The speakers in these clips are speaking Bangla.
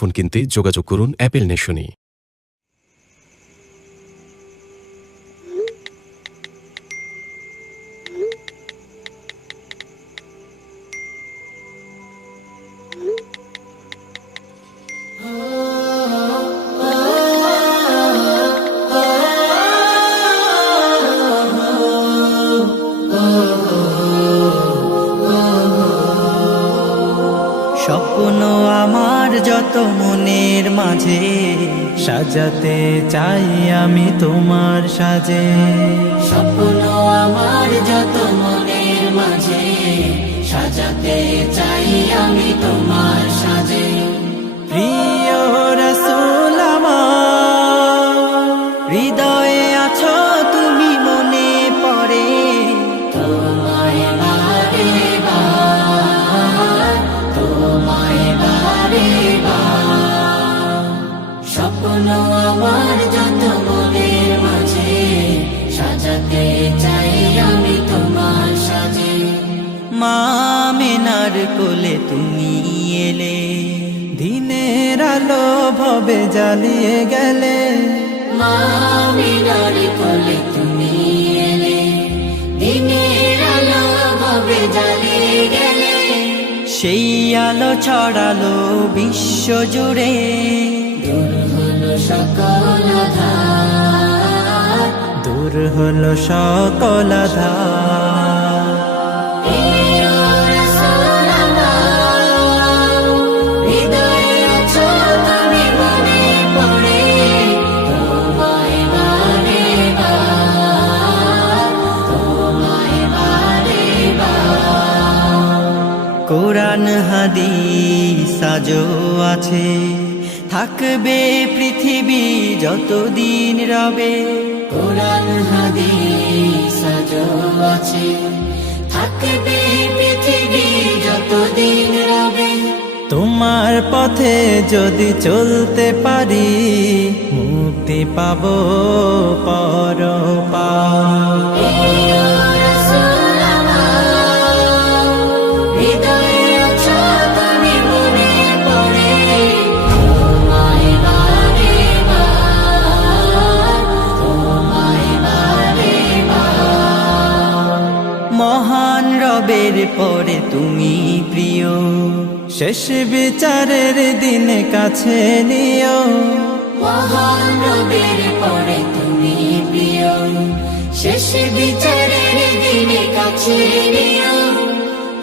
স্মার্টফোন কিনতে যোগাযোগ করুন অ্যাপেল নেশনে। স্বপ্ন আমার যত মনের মাঝে সাজাতে চাই আমি তোমার সাজে। স্বপ্ন আমার যত মনের মাঝে সাজাতে চাই আমি তোমার সাজে। প্রিয় রাসূল আমার, হৃদয়ে আছো তুমি, মনে পড়ে তোমায় বারে বার, তোমায় বারে বার। স্বপ্ন আমার যত মনের মাঝে সাজাতে চাই আমি তোমার সাজে। মা আমিনার কোলে তুমি এলে, দিনের আলো ভবে জ্বালিয়ে গেলে। মা আমিনার কোলে তুমি এলে, দিনের আলো ভবে জ্বালিয়ে গেলে। সেই আলো ছড়ালো বিশ্ব জুড়ে, দূর হলো সকল আঁধার, দূর হলো সকল আঁধার। প্রিয় রাসূল আমার, হৃদয়ে আছো তুমি, মনে পড়ে তোমায় বারে বার, তোমায় বারে বার। কোরআন হাদিস আজও আছে, থাকবে পৃথিবী যতদিন রবে। কোরআন হাদিস আজও আছে, থাকবে পৃথিবী যতদিন রবে। তোমার পথে যদি চলতে পারি, মুক্তি পাবো পরপার। প্রিয় রাসূল আমার, হৃদয়ে আছো তুমি, মনে পড়ে তোমায় বারে বার, তোমায় বারে বার। মহান রবের পরে তুমি প্রিয়, শেষ বিচারের দিনে কাছে নিও। মহান রবের পরে তুমি প্রিয়, শেষ বিচারের দিনে কাছে নিও।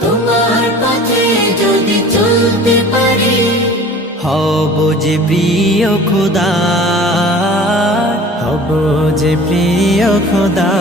তোমার পথে যদি চলতে পারি, হব যে প্রিয় খোদা, হব যে প্রিয় খোদা।